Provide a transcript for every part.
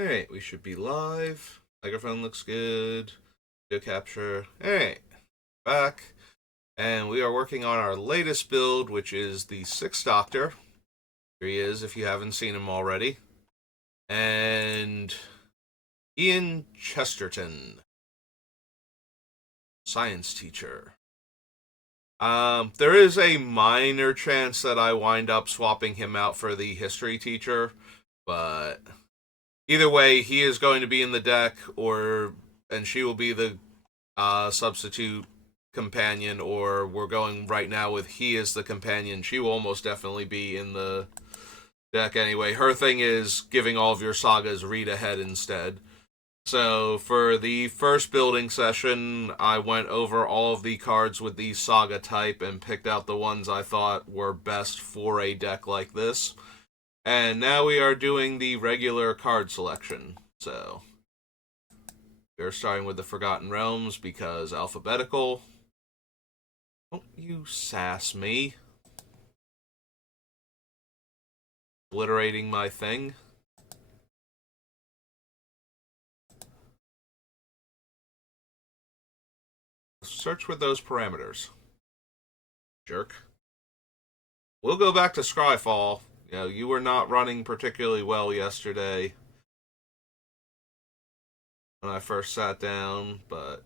Alright, we should be live. Microphone looks good. Video capture. Alright, back. And we are working on our latest build, which is the Sixth Doctor. Here he is, if you haven't seen him already. And Ian Chesterton, science teacher. There is a minor chance that I wind up swapping him out for the history teacher, but either way, he is going to be in the deck, and she will be the substitute companion, or we're going right now with he is the companion. She will almost definitely be in the deck anyway. Her thing is giving all of your sagas read ahead instead. So for the first building session, I went over all of the cards with the saga type and picked out the ones I thought were best for a deck like this. And now we are doing the regular card selection. So we're starting with the Forgotten Realms because alphabetical. Don't you sass me. Obliterating my thing. Search with those parameters. Jerk. We'll go back to Scryfall. You were not running particularly well yesterday when I first sat down, but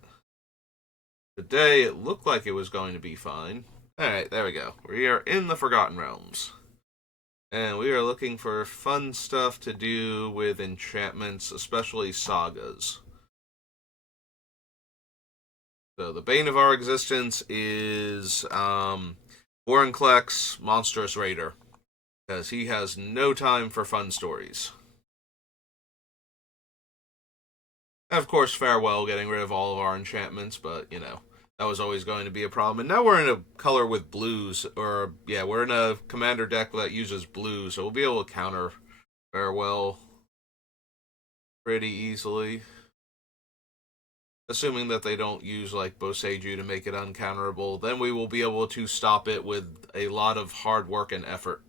today it looked like it was going to be fine. Alright, there we go. We are in the Forgotten Realms. And we are looking for fun stuff to do with enchantments, especially sagas. So the bane of our existence is Vorinclex, Monstrous Raider, because he has no time for fun stories. And of course, Farewell, getting rid of all of our enchantments, but, that was always going to be a problem. And now we're in a color with blues, we're in a commander deck that uses blue, so we'll be able to counter Farewell pretty easily. Assuming that they don't use, like, Boseiju to make it uncounterable, then we will be able to stop it with a lot of hard work and effort.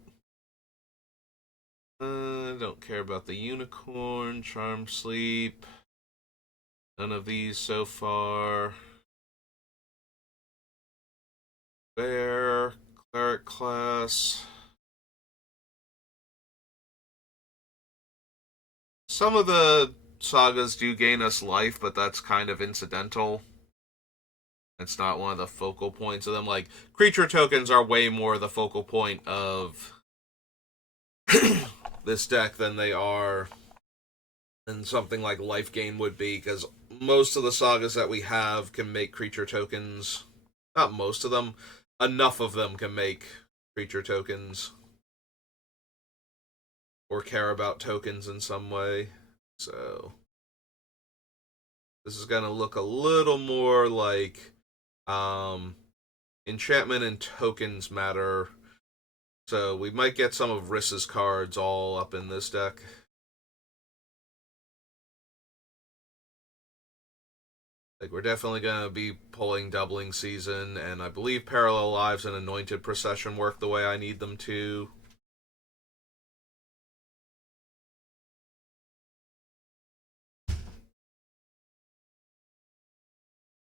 I don't care about the Unicorn, Charm Sleep. None of these so far. Bear, Cleric class. Some of the sagas do gain us life, but that's kind of incidental. It's not one of the focal points of them. Like, creature tokens are way more the focal point of this deck than they are than something like life gain would be, because most of the sagas that we have can make creature tokens. Not most of them. Enough of them can make creature tokens. Or care about tokens in some way. So this is going to look a little more like enchantment and tokens matter. So we might get some of Riss's cards all up in this deck. Like, we're definitely going to be pulling Doubling Season, and I believe Parallel Lives and Anointed Procession work the way I need them to.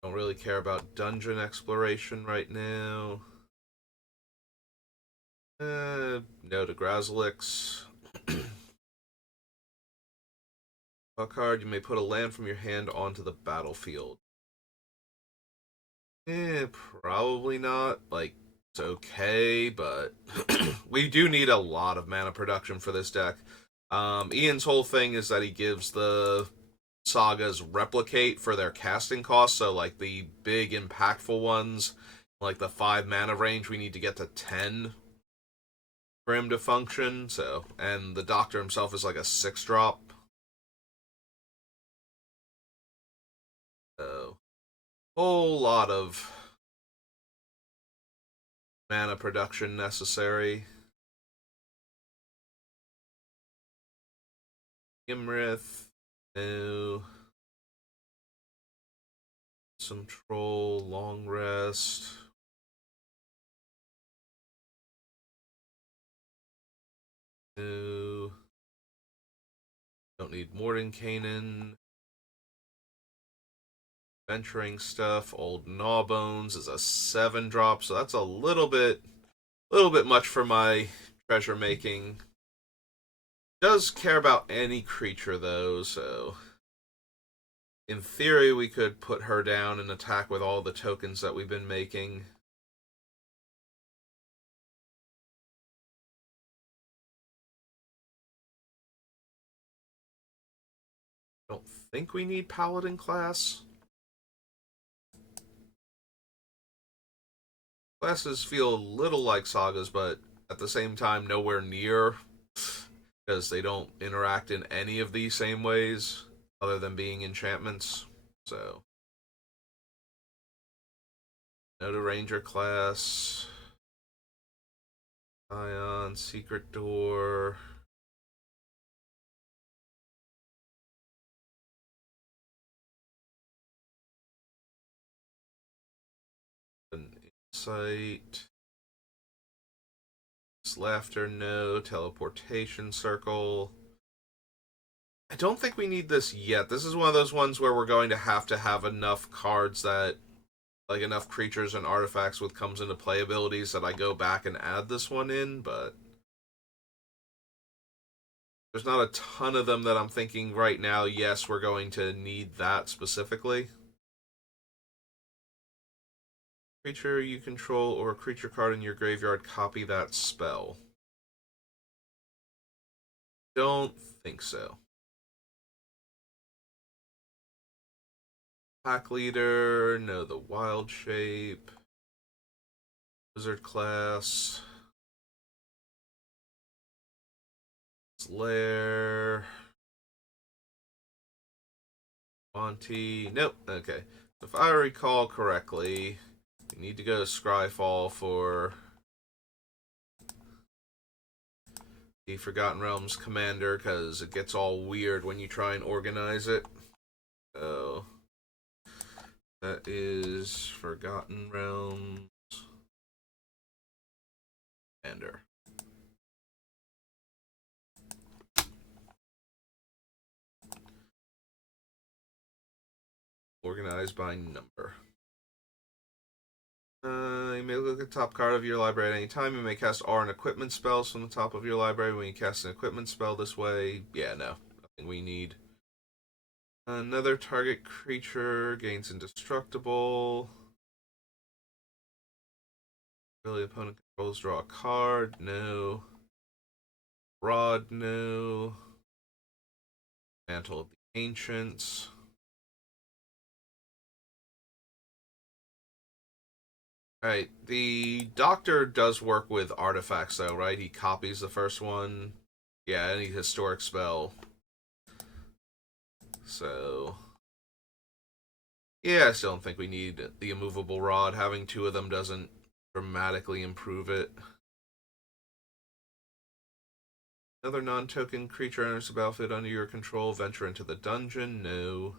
Don't really care about dungeon exploration right now. No to Grazalix. Draw card, you may put a land from your hand onto the battlefield. Probably not. Like, it's okay, but we do need a lot of mana production for this deck. Ian's whole thing is that he gives the sagas replicate for their casting costs, so like the big impactful ones, like the 5 mana range, we need to get to 10 for him to function. So, and the Doctor himself is like a 6-drop. So, whole lot of mana production necessary. Gimrith, no. Some troll, long rest. No. Don't don't need Mordenkainen. Venturing stuff. Old Gnawbones is a 7-drop, so that's a little bit much for my treasure making. Does care about any creature though, so in theory we could put her down and attack with all the tokens that we've been making. Don't think we need Paladin class. Classes feel a little like sagas, but at the same time nowhere near, because they don't interact in any of these same ways other than being enchantments. So no to Ranger class. Ion, Secret Door. An Insight. Laughter, no. Teleportation Circle. I don't think we need this yet. This is one of those ones where we're going to have enough cards that, like enough creatures and artifacts with comes into play abilities that I go back and add this one in, but there's not a ton of them that I'm thinking right now, yes, we're going to need that specifically. Creature you control or a creature card in your graveyard, copy that spell. Don't think so. Pack leader, no, the wild shape. Wizard class. Slayer. Monty. Nope, okay. If I recall correctly, we need to go to Scryfall for the Forgotten Realms commander, because it gets all weird when you try and organize it. So that is Forgotten Realms commander. Organized by number. You may look at the top card of your library at any time. You may cast R and equipment spells from the top of your library. When you cast an equipment spell this way, yeah, no. Nothing we need. Another target creature gains indestructible. Really, opponent controls, draw a card. No. Rod, no. Mantle of the Ancients. Alright, the Doctor does work with artifacts though, right? He copies the first one. Yeah, any historic spell. So yeah, I still don't think we need the immovable rod. Having 2 of them doesn't dramatically improve it. Another non-token creature enters the battlefield under your control. Venture into the dungeon. No.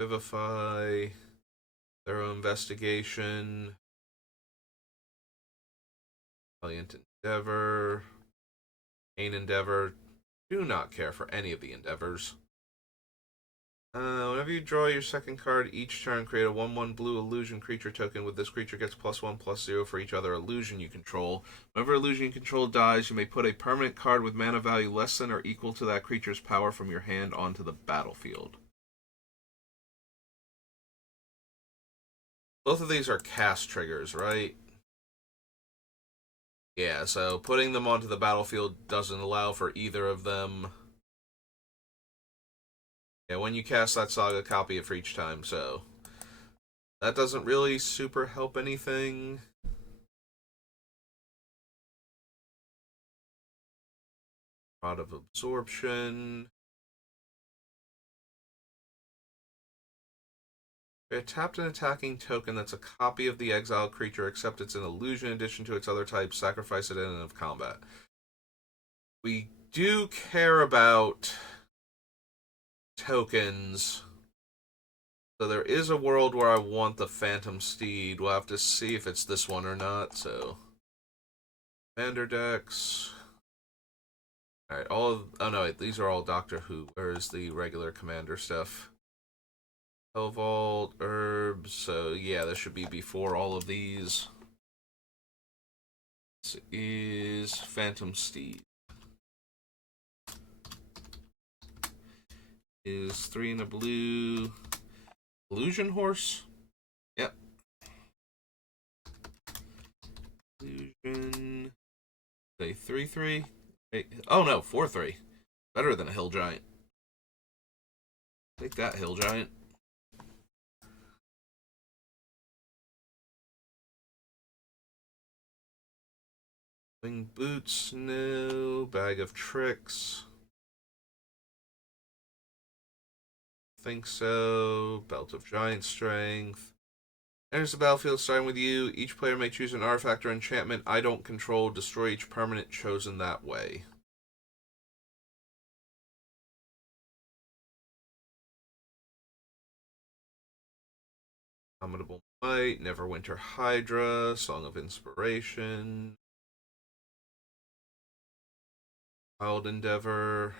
Vivify. Thorough investigation. Valiant endeavor. Vain endeavor. Do not care for any of the endeavors. Whenever you draw your second card each turn, create a 1/1 blue illusion creature token. With this creature gets +1/+0 for each other illusion you control. Whenever illusion you control dies, you may put a permanent card with mana value less than or equal to that creature's power from your hand onto the battlefield. Both of these are cast triggers, right? Yeah, so putting them onto the battlefield doesn't allow for either of them. Yeah, when you cast that saga, copy it for each time, so that doesn't really super help anything. Rod of Absorption. Tapped an attacking token that's a copy of the exiled creature, except it's an illusion in addition to its other types. Sacrifice it at the end of combat. We do care about tokens. So there is a world where I want the Phantom Steed. We'll have to see if it's this one or not, so. Commander decks. Alright, all of... Oh no, wait, these are all Doctor Who. Where is the regular Commander stuff? Vault, herbs, so yeah, this should be before all of these. This is Phantom Steed. Is 3 in a blue. Illusion Horse? Yep. Illusion. Say 3/3. Oh no, 4/3. Better than a Hill Giant. Take that, Hill Giant. Wing boots, no. Bag of tricks. Think so. Belt of giant strength. Enters the battlefield starting with you. Each player may choose an artifact or enchantment I don't control. Destroy each permanent chosen that way. Abominable Might, Neverwinter Hydra, Song of Inspiration, Wild Endeavor.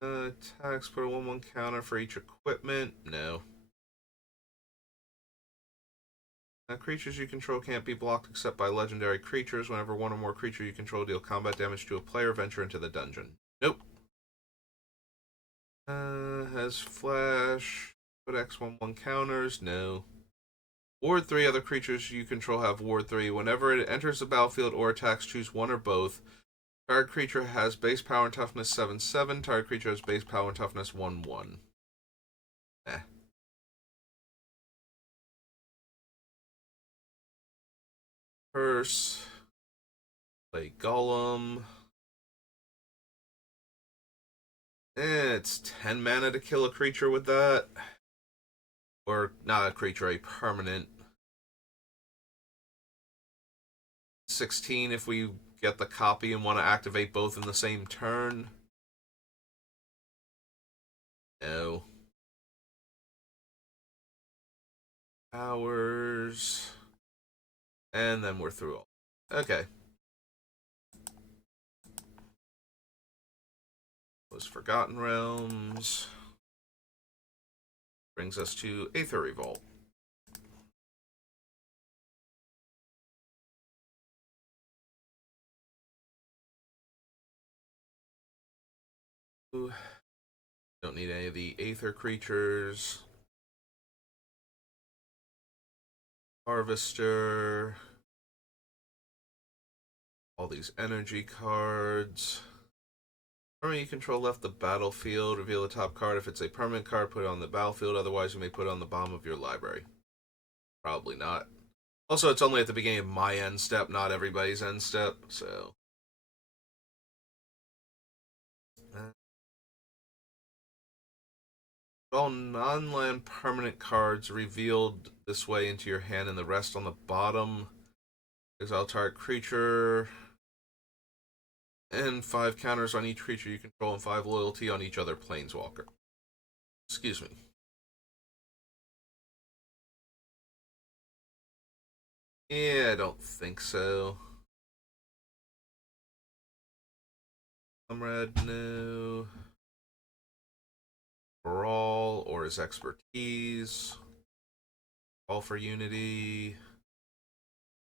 Attacks, put a 1/1 counter for each equipment. No. Creatures you control can't be blocked except by legendary creatures. Whenever one or more creatures you control deal combat damage to a player, venture into the dungeon. Nope. Has flash. Put X/1/1 counters. No. Ward 3, other creatures you control have Ward 3. Whenever it enters the battlefield or attacks, choose one or both. Target creature has base power and toughness 7/7. Target creature has base power and toughness 1/1. Eh. Curse. Play Golem. It's 10 mana to kill a creature with that. Or not a creature, a permanent. 16 if we get the copy and want to activate both in the same turn. No. Powers. And then we're through all. Okay. Was Forgotten Realms. Brings us to Aether Revolt. Ooh. Don't need any of the Aether creatures. Harvester. All these energy cards. Permanent you control left the battlefield. Reveal the top card. If it's a permanent card, put it on the battlefield. Otherwise, you may put it on the bottom of your library. Probably not. Also, it's only at the beginning of my end step, not everybody's end step, so... all non-land permanent cards revealed this way into your hand and the rest on the bottom. Exile target creature. And 5 counters on each creature you control and 5 loyalty on each other planeswalker. Excuse me. Yeah, I don't think so. Comrade, no. Brawl or his expertise. All for Unity.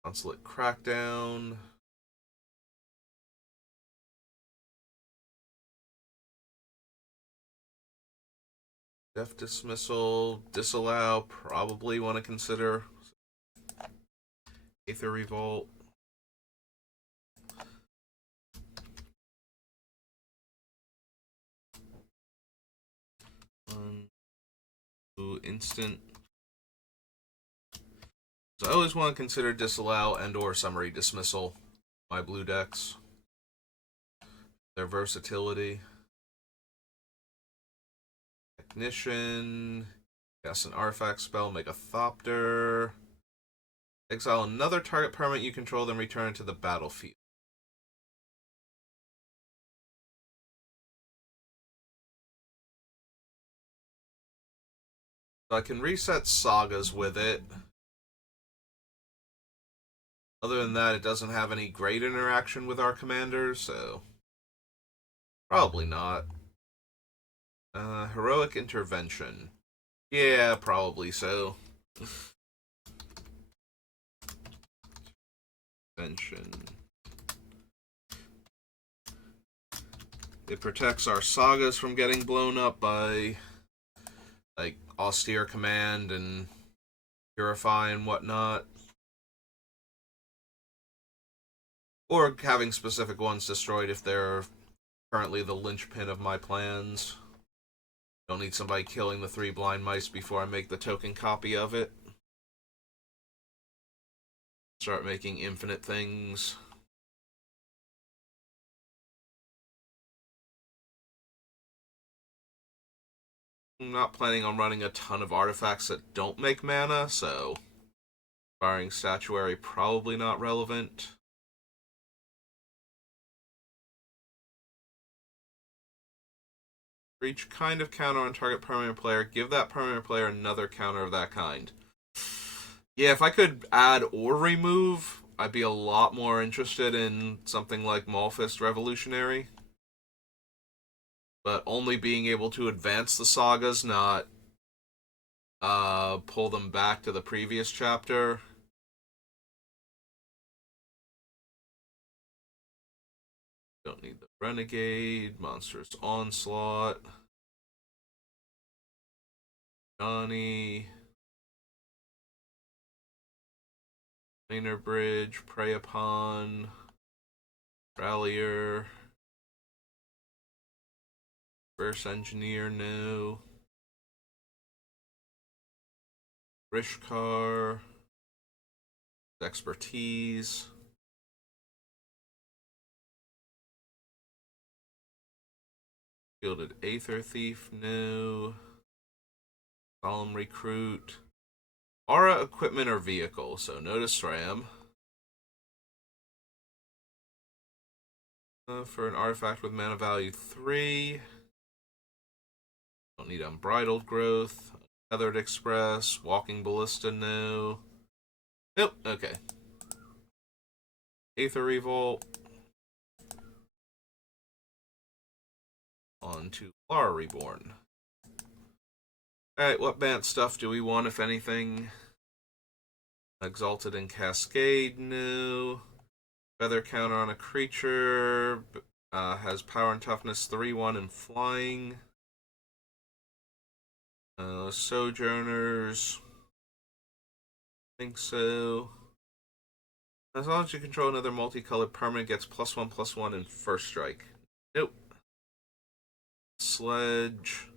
Consulate Crackdown. Death Dismissal. Disallow. Probably want to consider. Aether Revolt. Instant. So I always want to consider disallow and or summary dismissal. My blue decks. Their versatility. Technician. Cast an artifact spell. Make a Thopter. Exile another target permanent you control, then return it to the battlefield. So I can reset sagas with it. Other than that, it doesn't have any great interaction with our commanders, so probably not. Heroic intervention. Yeah, probably so. Intervention. It protects our sagas from getting blown up by, like, austere command and purify and whatnot. Or having specific ones destroyed if they're currently the linchpin of my plans. Don't need somebody killing the 3 blind mice before I make the token copy of it. Start making infinite things. I'm not planning on running a ton of artifacts that don't make mana, so firing statuary probably not relevant. For each kind of counter on target permanent player, give that permanent player another counter of that kind. Yeah, if I could add or remove, I'd be a lot more interested in something like Maulfist Revolutionary. But only being able to advance the sagas, not pull them back to the previous chapter. Don't need the Renegade, Monstrous Onslaught, Johnny, Planar Bridge, Prey Upon, Rallier, Reverse Engineer, no. Rishkar, Expertise. Gilded Aether Thief, no. Solemn Recruit. Aura, Equipment, or Vehicle, so notice RAM. For an artifact with mana value 3. Don't need Unbridled Growth. Tethered Express. Walking Ballista, no. Nope, okay. Aether Revolt. On to Lara Reborn. Alright, what band stuff do we want, if anything? Exalted and Cascade, no. Feather counter on a creature. Has power and toughness 3-1 and flying. Sojourners. I think so. As long as you control another multicolored permanent, gets +1/+1 in first strike. Nope. Sledge.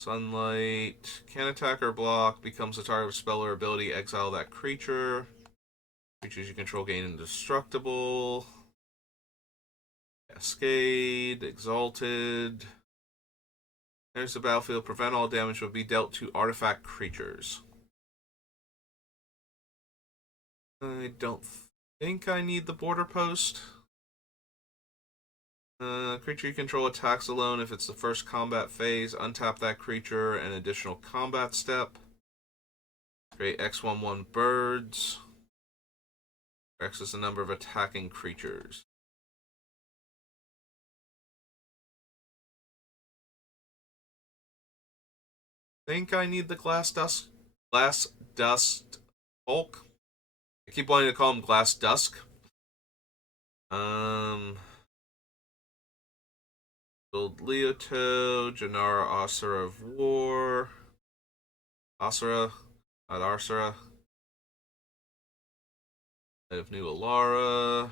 Sunlight. Can attack or block. Becomes a target of spell or ability. Exile that creature. Creatures you control gain indestructible. Cascade. Exalted. Enters the battlefield. Prevent all damage will be dealt to artifact creatures. I don't think I need the border post. Creature you control attacks alone if it's the first combat phase. Untap that creature, an additional combat step. Create X11 birds. X is the number of attacking creatures. Think I need the glass dust Hulk. I keep wanting to call him Glass Dusk. Build Leoto, Janara Asura of War. Asura, not Arsura. Head of New Alara.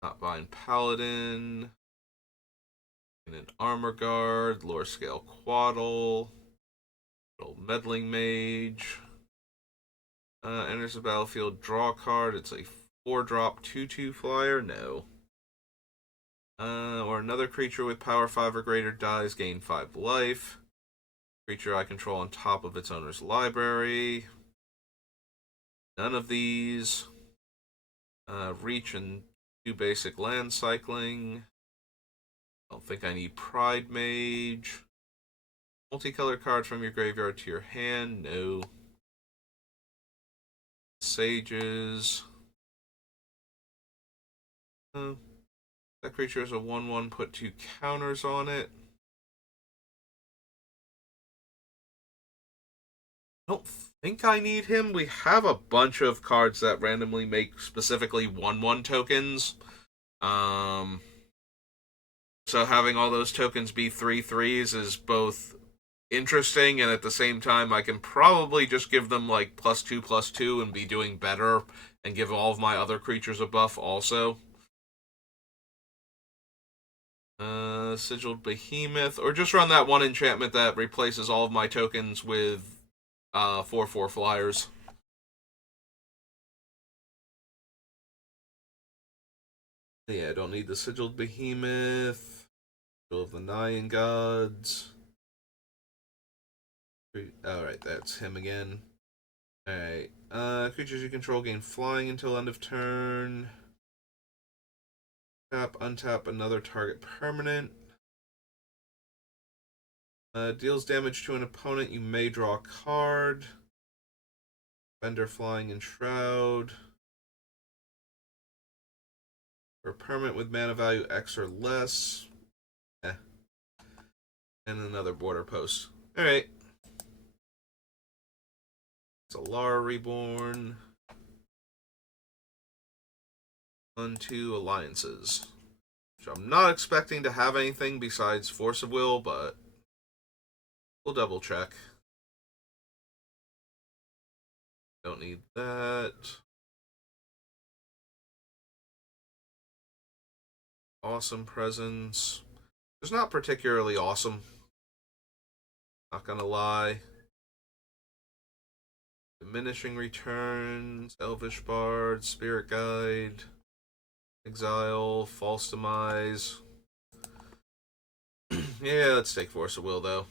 Not Paladin. And an Armor Guard, Lore Scale Quaddle. Meddling Mage. Enters the battlefield, draw a card. It's a 4-drop 2/2 flyer. No. Or another creature with power 5 or greater dies, gain 5 life. Creature I control on top of its owner's library. None of these. Reach and 2 basic land cycling. Don't think I need Pride Mage. Multicolored card from your graveyard to your hand. No. Sages. That creature is a 1/1, put 2 counters on it. I don't think I need him. We have a bunch of cards that randomly make specifically 1/1 tokens. So having all those tokens be 3/3s is both interesting, and at the same time I can probably just give them like +2/+2 and be doing better and give all of my other creatures a buff also. Sigiled Behemoth, or just run that one enchantment that replaces all of my tokens with 4/4 flyers. Yeah, I don't need the Sigiled Behemoth. Sigil of the Nyan Gods. Alright, that's him again. Alright. Creatures you control gain flying until end of turn. Tap, untap another target permanent. Deals damage to an opponent, you may draw a card. Bender, Flying, and Shroud. For permanent with mana value X or less. And another border post. Alright. Solara Reborn. 1/2 alliances. Which I'm not expecting to have anything besides Force of Will, but we'll double check. Don't need that. Awesome Presence. It's not particularly awesome. Not gonna lie. Diminishing Returns, Elvish Bard, Spirit Guide, Exile, False Demise. Yeah, let's take Force of Will, though.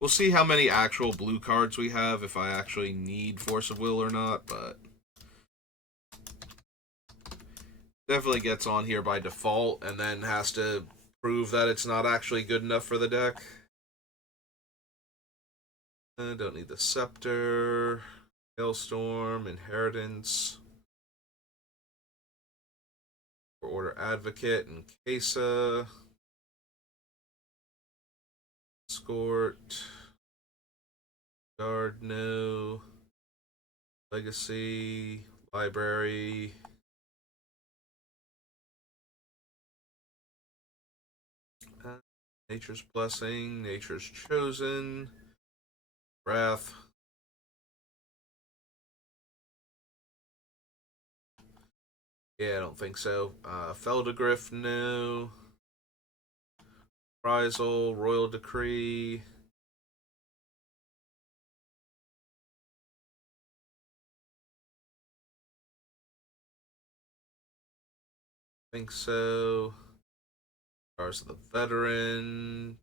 We'll see how many actual blue cards we have, if I actually need Force of Will or not, but definitely gets on here by default, and then has to prove that it's not actually good enough for the deck. I don't need the Scepter, Hailstorm, Inheritance, for Order Advocate, and Kesa. Escort, Guard, no. Legacy, Library. Nature's Blessing, Nature's Chosen, Wrath. Yeah, I don't think so. Feldegriff, no. Reprisal, Royal Decree. Think so. Stars of the Veteran.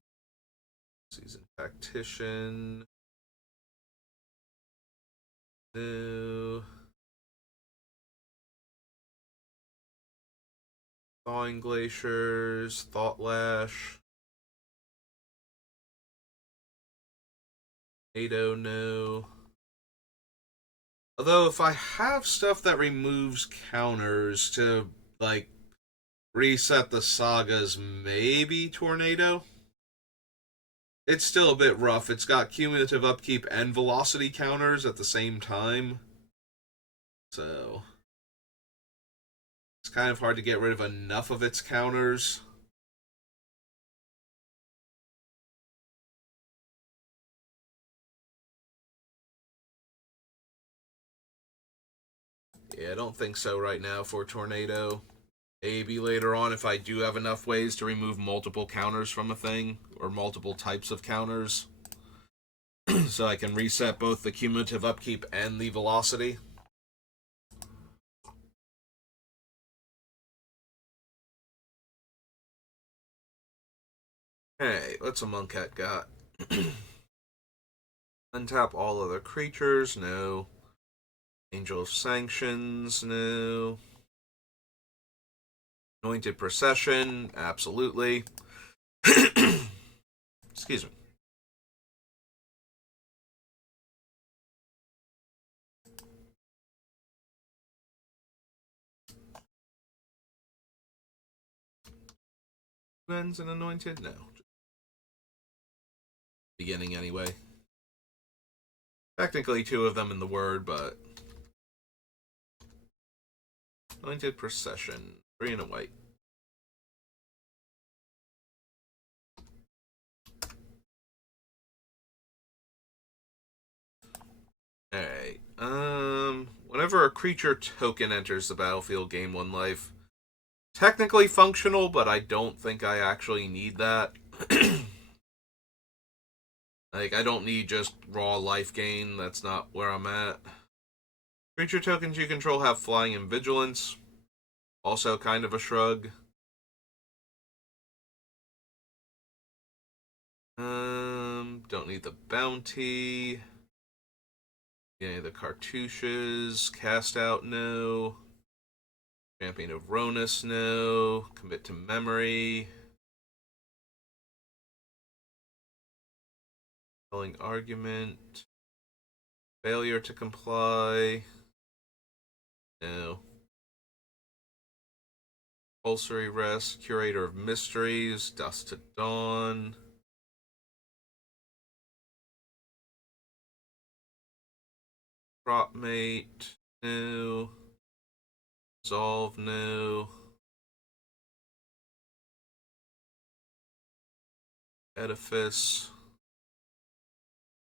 Seasoned Tactician. No. Thawing Glaciers, Thought Lash. NATO, no. Although, if I have stuff that removes counters to, like, reset the sagas, maybe Tornado? It's still a bit rough. It's got cumulative upkeep and velocity counters at the same time. So it's kind of hard to get rid of enough of its counters. Yeah, I don't think so right now for Tornado. Maybe later on if I do have enough ways to remove multiple counters from a thing, or multiple types of counters. So I can reset both the cumulative upkeep and the velocity. Hey, what's a Monkette got? Untap all other creatures, no. Angel of Sanctions, no. Anointed Procession, absolutely. Excuse me. ends an anointed? No. Beginning anyway. Technically 2 of them in the word, but anointed procession. 3 and a white. Alright. Whenever a creature token enters the battlefield, gain 1 life. Technically functional, but I don't think I actually need that. Like, I don't need just raw life gain. That's not where I'm at. Creature tokens you control have flying and vigilance. Also kind of a shrug. Don't need the bounty. Any of the cartouches. Cast out, no. Champion of Ronus, no. Commit to memory. Compelling argument. Failure to comply. No. Compulsory rest. Curator of mysteries. Dusk to dawn. Prop mate. No. Resolve, no. Edifice.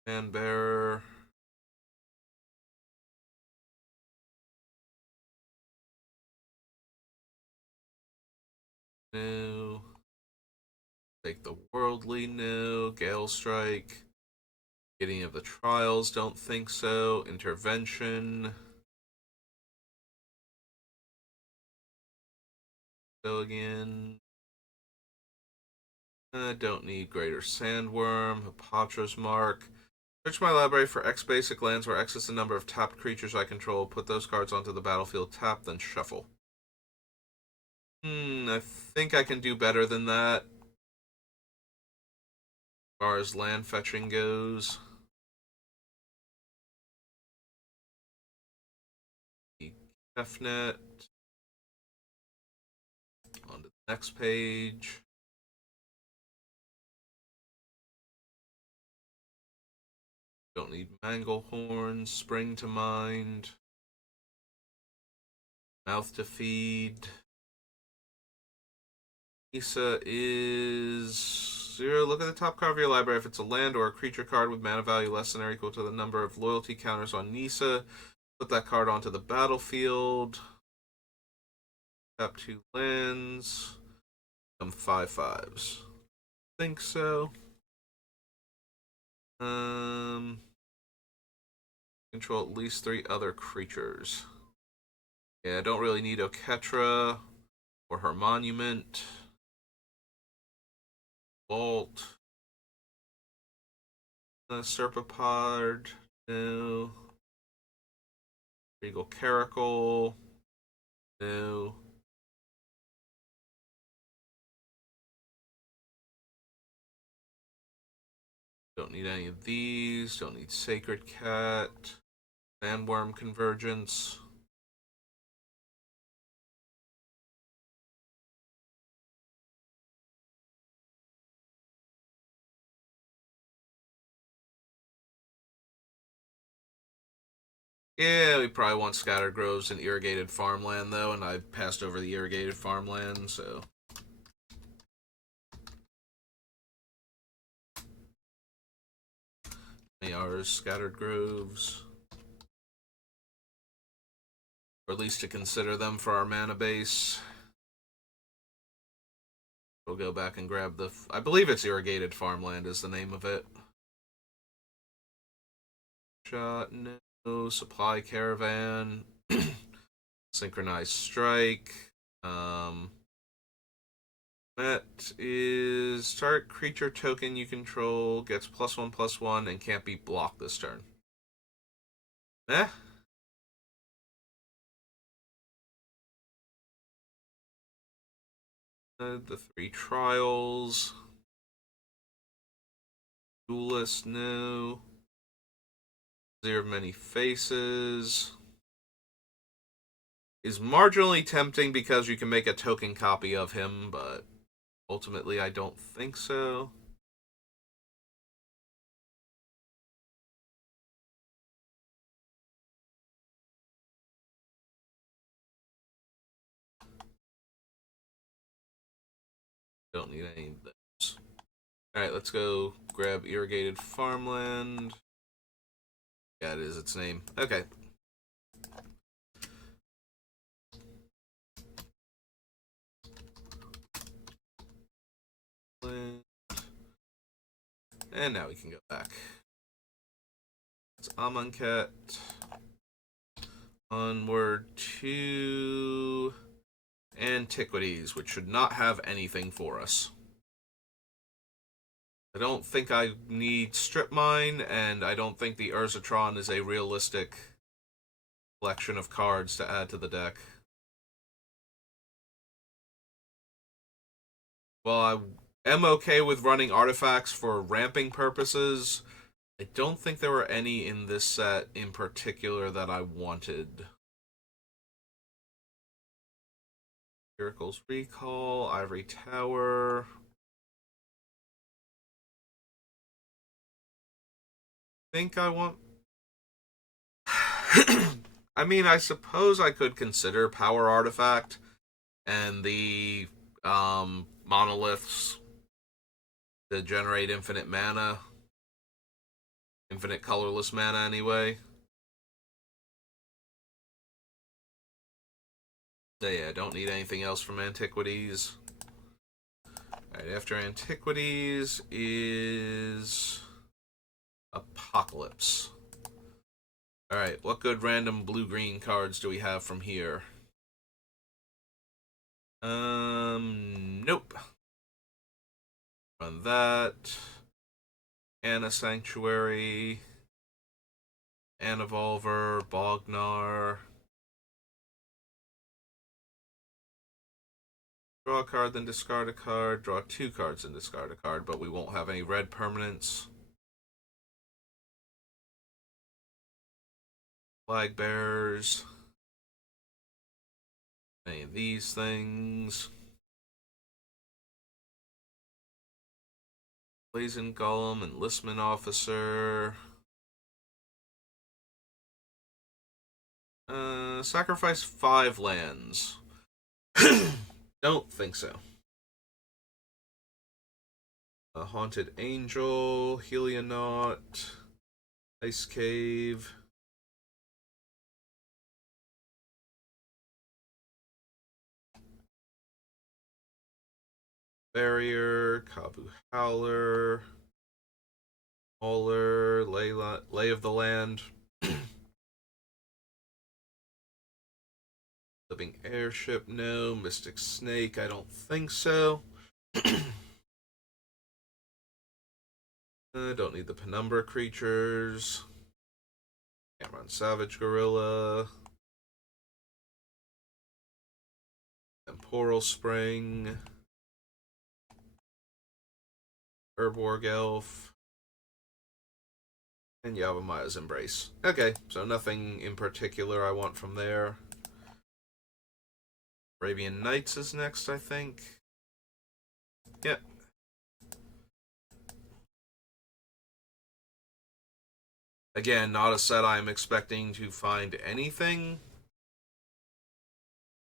Fanbearer. No. Take the worldly, no. Gale strike. Getting of the trials, don't think so. Intervention. So again. Don't need Greater Sandworm. Hippotras Mark. Search my library for X basic lands where X is the number of tapped creatures I control. Put those cards onto the battlefield tapped, then shuffle. I think I can do better than that. As far as land fetching goes. Fnet. On to the next page. Don't need Manglehorn. Spring to mind. Mouth to feed. Nissa is 0. Look at the top card of your library. If it's a land or a creature card with mana value less than or equal to the number of loyalty counters on Nissa, put that card onto the battlefield. Tap 2 lands. Some 5/5s. Think so. Control at least 3 other creatures. Yeah, I don't really need Oketra or her monument. Vault. Serpapod. No. Regal Caracal. No. Don't need any of these. Don't need Sacred Cat. Sandworm Convergence. Yeah, we probably want Scattered Groves and Irrigated Farmland, though, and I passed over the Irrigated Farmland, so... AR's Scattered Groves. Or at least to consider them for our mana base. We'll go back and grab the... I believe it's Irrigated Farmland is the name of it. Shot, no. Supply Caravan. Synchronized Strike. That is target creature token you control gets +1/+1 and can't be blocked this turn. Eh? The 3 trials. Duelist, no. Zero of Many Faces. Is marginally tempting because you can make a token copy of him, but Ultimately, I don't think so. Don't need any of those. Alright, let's go grab irrigated farmland. Yeah, it is its name. Okay. And now we can go back. It's Amonkhet. Onward to Antiquities, which should not have anything for us. I don't think I need Strip Mine, and I don't think the Urzatron is a realistic collection of cards to add to the deck. Well, I am okay with running artifacts for ramping purposes. I don't think there were any in this set in particular that I wanted. Miracle's Recall, Ivory Tower. Think I want. I mean, I suppose I could consider Power Artifact and the monoliths to generate infinite mana. Infinite colorless mana, anyway. So yeah, don't need anything else from Antiquities. Alright, after Antiquities is Apocalypse. Alright, what good random blue-green cards do we have from here? Nope. Run that. Anna Sanctuary. Anavolver, Bognar. Draw a card, then discard a card. Draw 2 cards and discard a card, but we won't have any red permanents. Flag Bearers. Any of these things. Blazing Golem, Enlistment Officer. Sacrifice 5 lands. Don't think so. A Haunted Angel, Helionaut, Ice Cave. Barrier, Kabu Howler, Mauler, Lay of the Land. Living Airship, no. Mystic Snake, I don't think so. Don't need the Penumbra creatures. Can't run Savage Gorilla. Temporal Spring. Urborg Elf. And Yavamaya's Embrace. Okay, so nothing in particular I want from there. Arabian Nights is next, I think. Yep. Again, not a set I'm expecting to find anything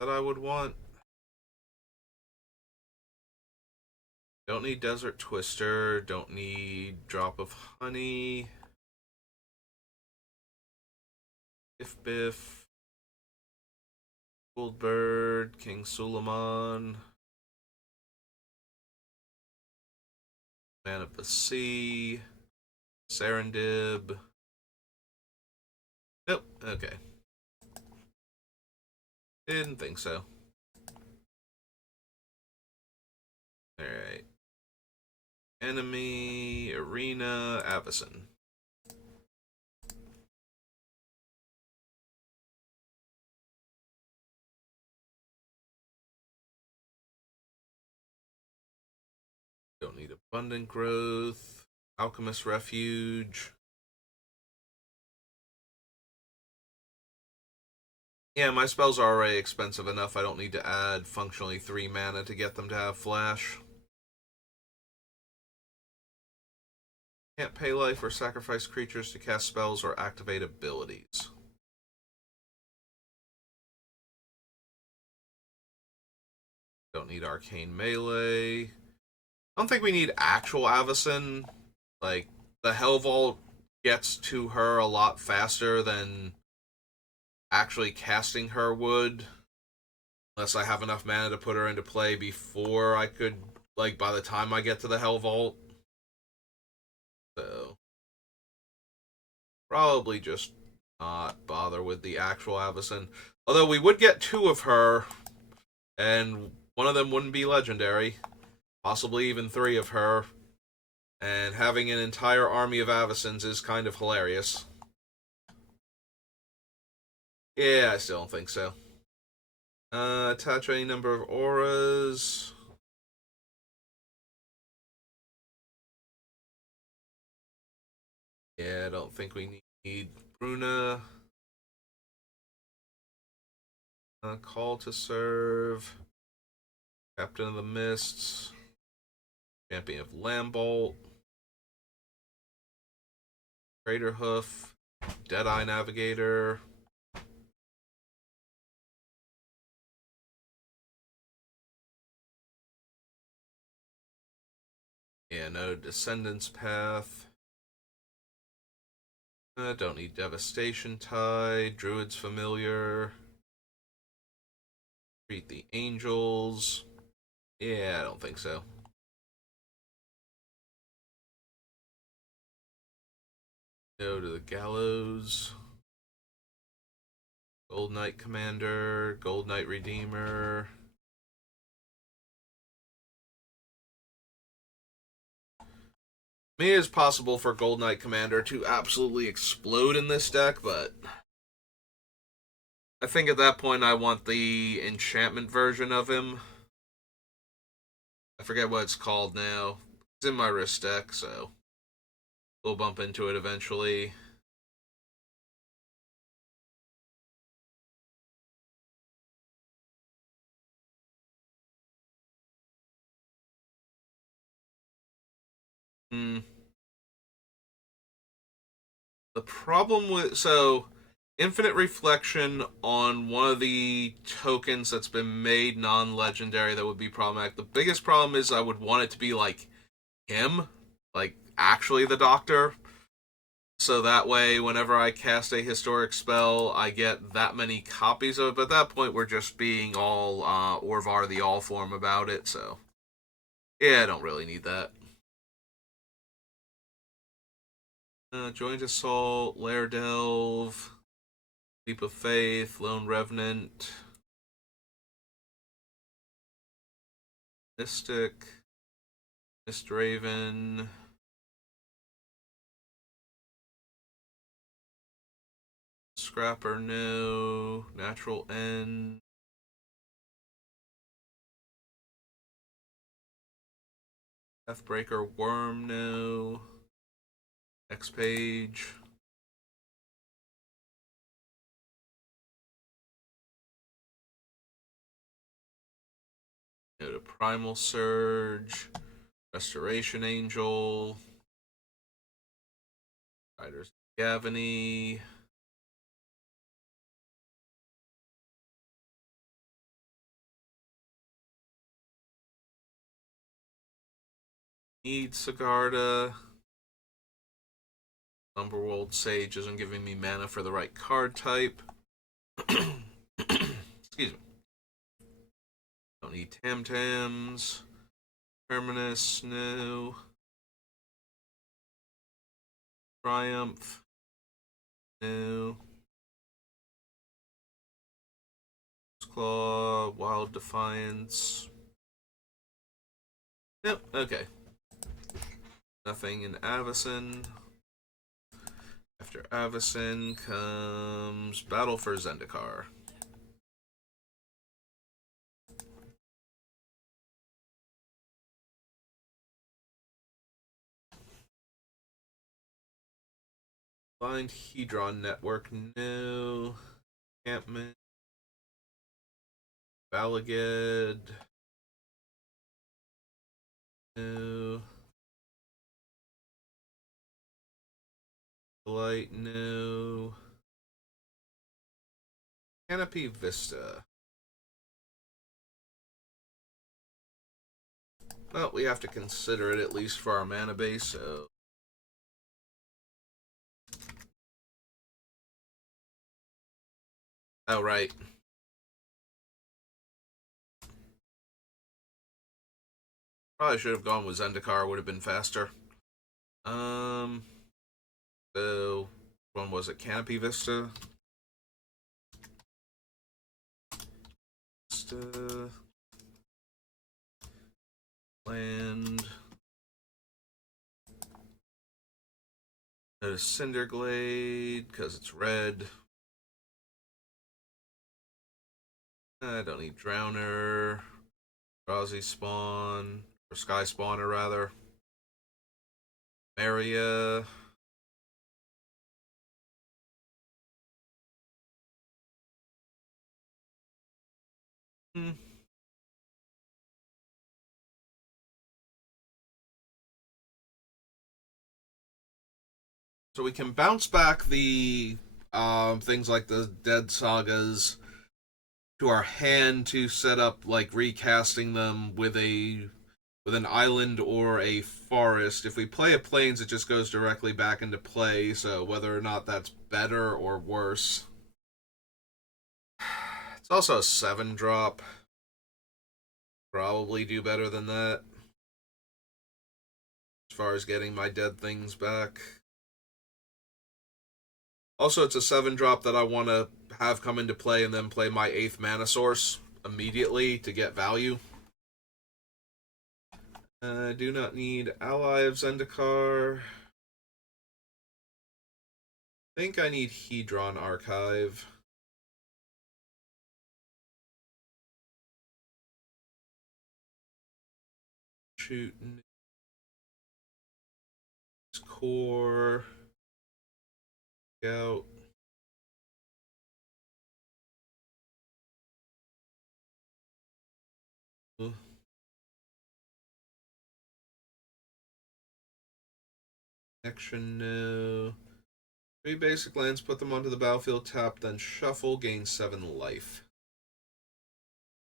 that I would want. Don't need Desert Twister. Don't need Drop of Honey. Biff Biff. Gold Bird. King Suleiman. Man of the Sea. Serendib. Nope. Okay. Didn't think so. Alright. Enemy, Arena, Avacyn. Don't need Abundant Growth. Alchemist Refuge. Yeah, my spells are already expensive enough. I don't need to add functionally 3 mana to get them to have flash. Can't pay life or sacrifice creatures to cast spells or activate abilities. Don't need arcane melee. I don't think we need actual Avacyn. Like, the Hell Vault gets to her a lot faster than actually casting her would. Unless I have enough mana to put her into play before I could, like, by the time I get to the Hell Vault. So, probably just not bother with the actual Avacyn. Although we would get two of her, and one of them wouldn't be legendary. Possibly even three of her. And having an entire army of Avacyns is kind of hilarious. Yeah, I still don't think so. Attach any number of auras. Yeah, I don't think we need Bruna. Call to serve. Captain of the Mists. Champion of Lambolt. Craterhoof. Deadeye Navigator. Yeah, no Descendants Path. Don't need Devastation Tide. Druid's Familiar. Treat the Angels. Yeah, I don't think so. Go to the Gallows. Gold Knight Commander. Gold Knight Redeemer. I mean, it is possible for Gold Knight Commander to absolutely explode in this deck, but I think at that point I want the enchantment version of him. I forget what it's called now. It's in my wrist deck, so we'll bump into it eventually. Hmm. The problem with Infinite Reflection on one of the tokens that's been made non-legendary that would be problematic. The biggest problem is I would want it to be like him, like actually the Doctor. So that way, whenever I cast a historic spell, I get that many copies of it. But at that point, we're just being all Orvar the All Form about it. So yeah, I don't really need that. Joint Assault, Lair Delve, Leap of Faith, Lone Revenant, Mystic, Mistraven, Scrapper, no. Natural End, Deathbreaker, Worm, no. Next page. Go to Primal Surge, Restoration Angel, Riders of Gavany, Need Sigarda, Umberworld Sage isn't giving me mana for the right card type. Excuse me. Don't need Tam Tams. Terminus, no. Triumph, no. Claw, Wild Defiance. Yep, okay. Nothing in Avacyn. After Avacyn comes Battle for Zendikar. Find Hedron Network, no. Campment. Valaged, no. Light, no. Canopy Vista. Well, we have to consider it at least for our mana base, so. Oh, right. Probably should have gone with Zendikar, would have been faster. So, one was it? Canopy Vista? Vista. Land. There's Cinderglade, because it's red. I don't need Drowner. Drowsy Spawn. Or Sky Spawner, rather. Maria. Hmm. So we can bounce back the things like the Dead Sagas to our hand to set up like recasting them with an island or a forest. If we play a plains, it just goes directly back into play. So whether or not that's better or worse, it's also a 7-drop. Probably do better than that as far as getting my dead things back. Also, it's a 7-drop that I want to have come into play and then play my 8th mana source immediately to get value. I do not need Ally of Zendikar. I think I need Hedron Archive. Shoot. Core. Scout. Action, no. 3 basic lands, put them onto the battlefield, tap, then shuffle, gain 7 life.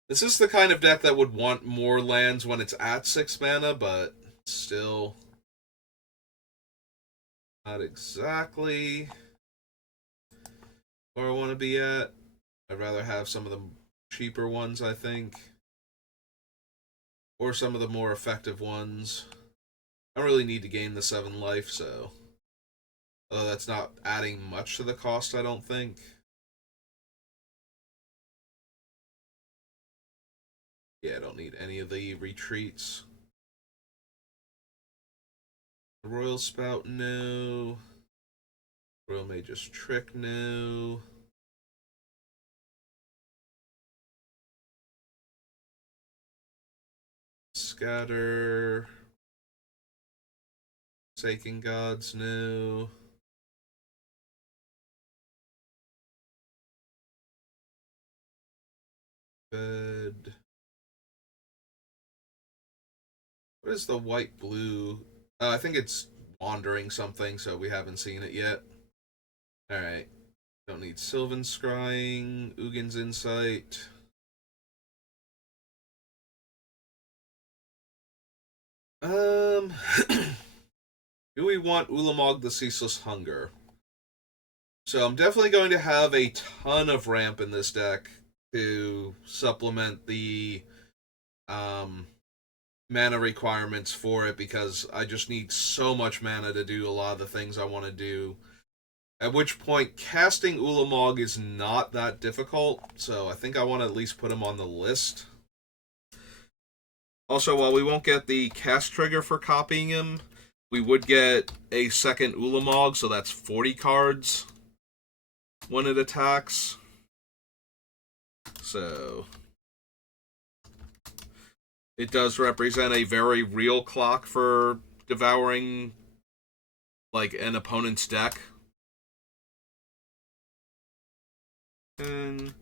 This is the kind of deck that would want more lands when it's at 6 mana, but still not exactly where I want to be at. I'd rather have some of the cheaper ones, I think. Or some of the more effective ones. I don't really need to gain the 7 life, so. Although that's not adding much to the cost, I don't think. Yeah, I don't need any of the retreats. Royal Spout, no. Royal Mage's Trick, no. Scatter. Forsaken Gods, no. Bed. What is the white blue? I think it's Wandering something, so we haven't seen it yet. Alright. Don't need Sylvan Scrying, Ugin's Insight. Do we want Ulamog the Ceaseless Hunger? So I'm definitely going to have a ton of ramp in this deck to supplement the mana requirements for it because I just need so much mana to do a lot of the things I want to do. At which point, casting Ulamog is not that difficult, so I think I want to at least put him on the list. Also, while we won't get the cast trigger for copying him, we would get a second Ulamog, so that's 40 cards when it attacks. So it does represent a very real clock for devouring like an opponent's deck. And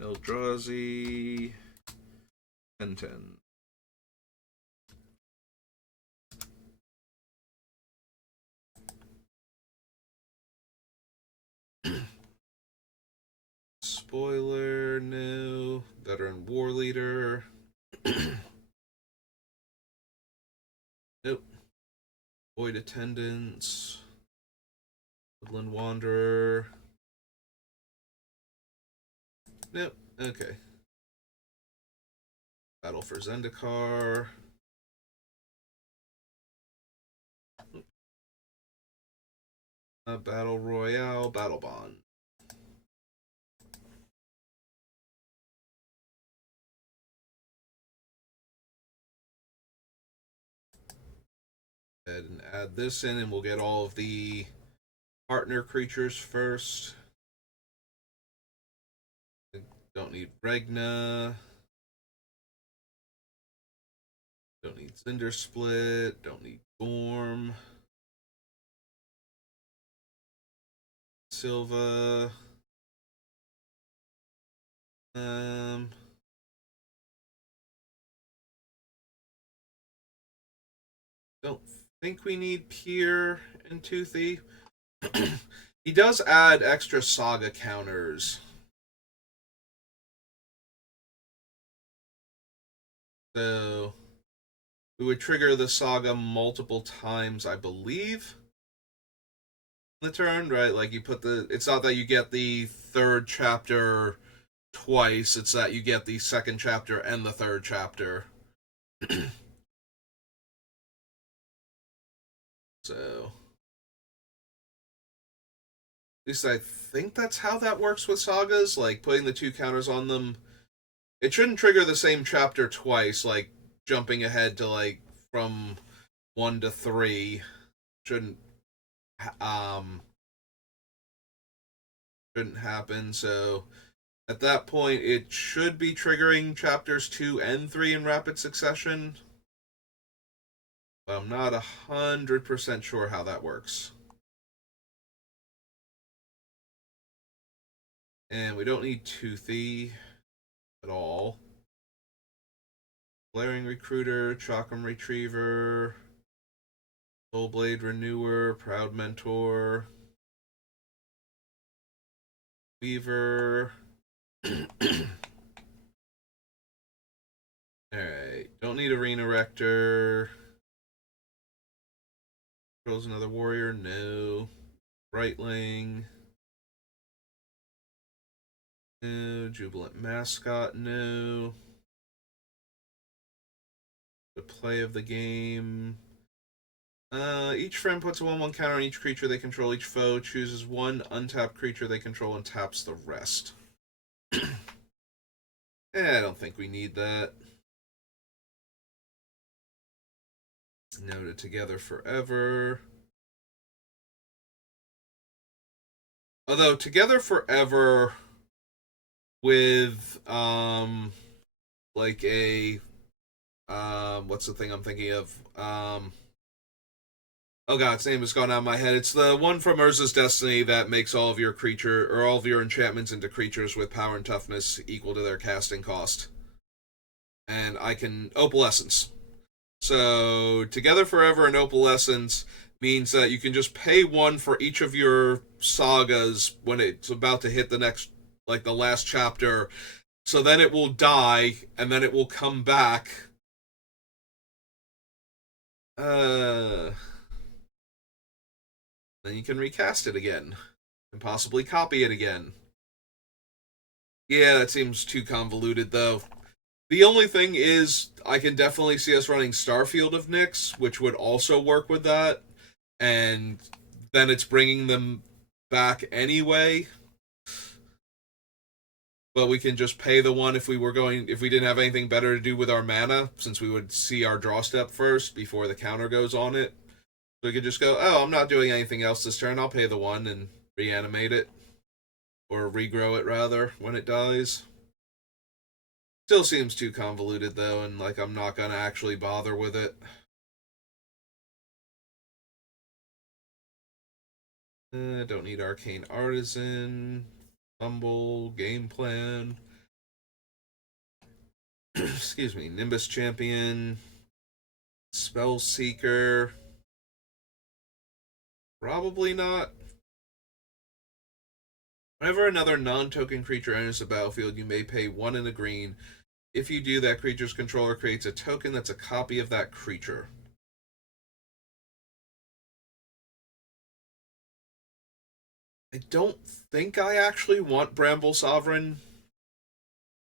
Eldrazi 10-10. Spoiler, no. Veteran War Leader. Nope. Void Attendants. Woodland Wanderer. Nope. Okay. Battle for Zendikar. Battle Royale. Battle Bond. Go ahead and add this in, and we'll get all of the partner creatures first. Don't need Regna. Don't need Cinder Split. Don't need Gorm. Silva. Don't think we need Pier and Toothy. He does add extra saga counters. So we would trigger the saga multiple times, I believe. The turn, right? Like you put the. It's not that you get the third chapter twice, it's that you get the second chapter and the third chapter. So. At least I think that's how that works with sagas, like putting the two counters on them. It shouldn't trigger the same chapter twice, like jumping ahead to like from 1 to 3 shouldn't um shouldn't happen. So at that point it should be triggering chapters 2 and 3 in rapid succession. But I'm not 100% sure how that works. And we don't need Toothy at all. Blaring Recruiter, Chakram Retriever, Soulblade Renewer, Proud Mentor, Weaver. Alright, don't need Arena Rector. Controls another warrior, no. Brightling. No. Jubilant Mascot, no. The play of the game. Each friend puts a 1/1 counter on each creature they control. Each foe chooses one untapped creature they control and taps the rest. I don't think we need that. Noted Together Forever. Although Together Forever with like a what's the thing I'm thinking of? Oh god, its name has gone out of my head. It's the one from Urza's Destiny that makes all of your creature or all of your enchantments into creatures with power and toughness equal to their casting cost. And I can Opalescence. So Together Forever and Opalescence means that you can just pay 1 for each of your sagas when it's about to hit the next, like the last chapter. So then it will die, and then it will come back. Then you can recast it again. And possibly copy it again. Yeah, that seems too convoluted, though. The only thing is, I can definitely see us running Starfield of Nyx, which would also work with that. And then it's bringing them back anyway. But we can just pay the 1 if we didn't have anything better to do with our mana, since we would see our draw step first before the counter goes on it. So we could just go, oh, I'm not doing anything else this turn, I'll pay the 1 and reanimate it. Or regrow it, rather, when it dies. Still seems too convoluted, though, and like I'm not gonna actually bother with it. Don't need Arcane Artisan. Humble. Game Plan. Excuse me. Nimbus Champion. Spell Seeker. Probably not. Whenever another non-token creature enters the battlefield, you may pay 1 in a green. If you do, that creature's controller creates a token that's a copy of that creature. I don't think I actually want Bramble Sovereign,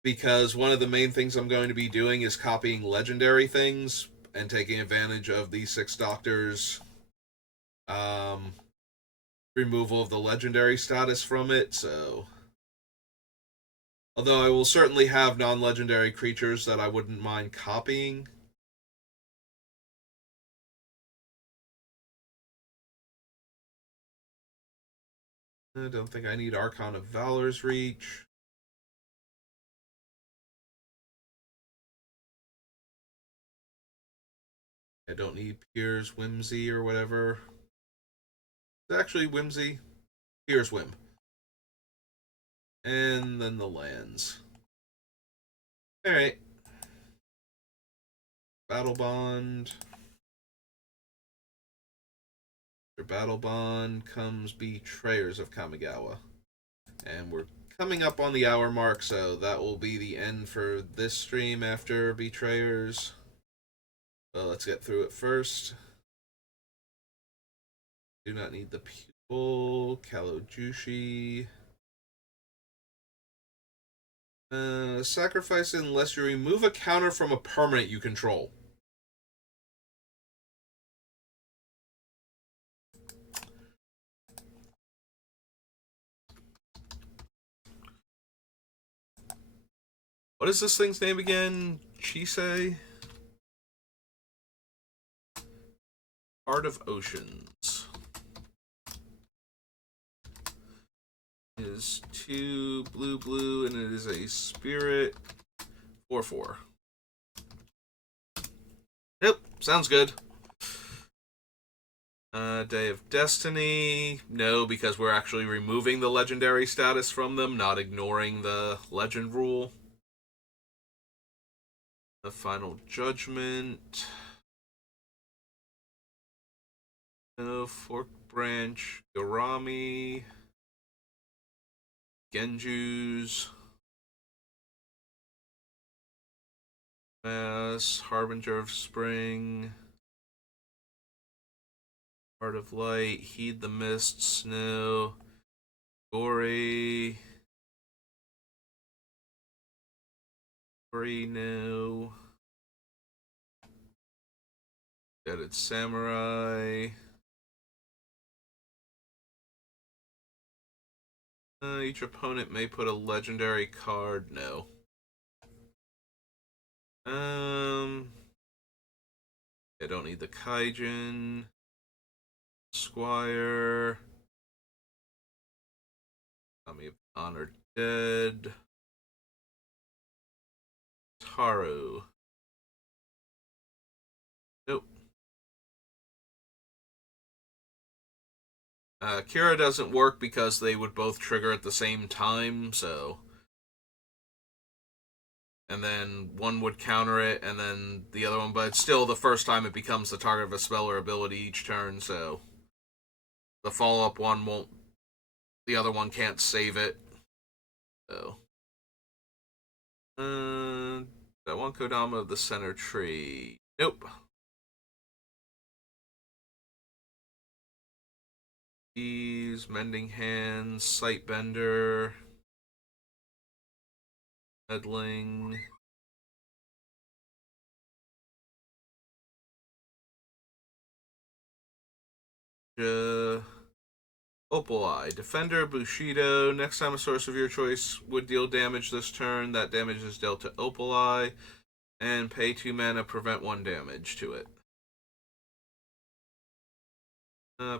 because one of the main things I'm going to be doing is copying legendary things and taking advantage of the Six Doctors um, removal of the legendary status from it, so. Although I will certainly have non legendary creatures that I wouldn't mind copying. I don't think I need Archon of Valor's Reach. I don't need Pier's Whimsy or whatever. It's actually Whimsy. Pier's Whim. And then the lands. Alright. Battle Bond. After Battle Bond comes Betrayers of Kamigawa. And we're coming up on the hour mark, so that will be the end for this stream after Betrayers. Well, let's get through it first. Do not need the Pupil, Kalojushi. Sacrifice unless you remove a counter from a permanent you control. What is this thing's name again? Chisei? Heart of Oceans. It is 2 blue, and it is a spirit 4/4. Yep, sounds good. Day of Destiny. No, because we're actually removing the legendary status from them, not ignoring the legend rule. The Final Judgment. No, Fork Branch. Garami. Genjus. Mass. Harbinger of Spring. Heart of Light. Heed the Mist. Snow. Gory. No. Gutted Samurai. Each opponent may put a legendary card. No. I don't need the Kaijin. Squire. Army of Honor Dead. Taru. Nope. Kira doesn't work because they would both trigger at the same time, so. And then one would counter it, and then the other one, but it's still the first time it becomes the target of a spell or ability each turn, so. The follow up one won't. The other one can't save it. So. That one Kodama of the center tree. Nope. Keys, Mending Hands, Sightbender, Meddling. Opal Eye. Defender, Bushido. Next time a source of your choice would deal damage this turn, that damage is dealt to Opal Eye. And pay 2 mana, prevent 1 damage to it.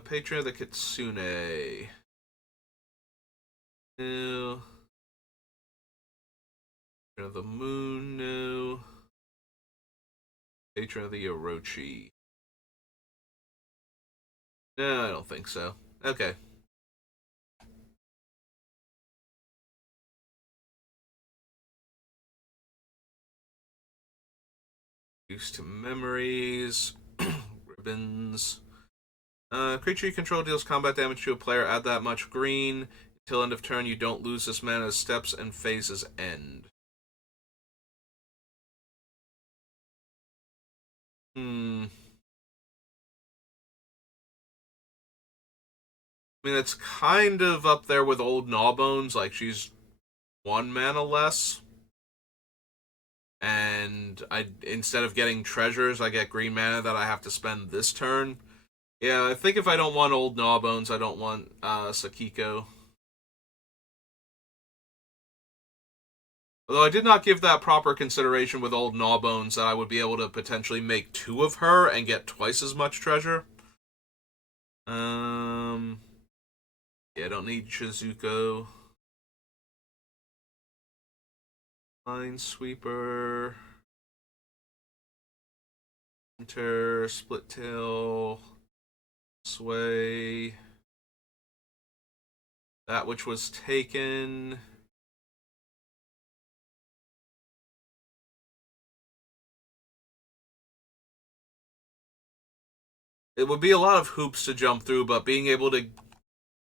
Patron of the Kitsune. No. Patron of the Moon, no. Patron of the Orochi. No, I don't think so. Okay. Used to memories. Ribbons. Creature you control deals combat damage to a player, add that much green. Till end of turn, you don't lose this mana as steps and phases end. Hmm. I mean, it's kind of up there with old Gnawbones. Like, she's 1 mana less. And I instead of getting treasures, I get green mana that I have to spend this turn. Yeah, I think if I don't want old Gnawbones, I don't want Sakiko. Although I did not give that proper consideration with old Gnawbones that I would be able to potentially make 2 of her and get twice as much treasure. Yeah, I don't need Shizuko. Minesweeper. Enter, Split Tail, Sway. That which was taken. It would be a lot of hoops to jump through, but being able to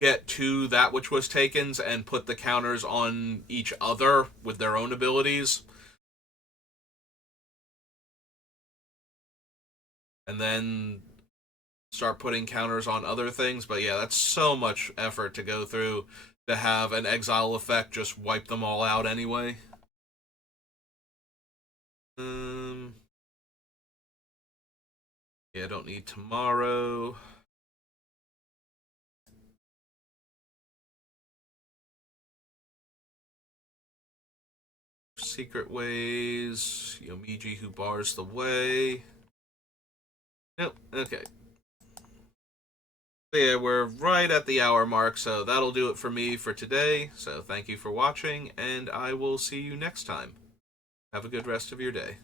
get to that which was taken's and put the counters on each other with their own abilities, and then start putting counters on other things. But yeah, that's so much effort to go through to have an exile effect just wipe them all out anyway. Yeah, I don't need tomorrow. Secret Ways, Yomiji who bars the way. Nope, okay. So yeah, we're right at the hour mark, so that'll do it for me for today. So thank you for watching, and I will see you next time. Have a good rest of your day.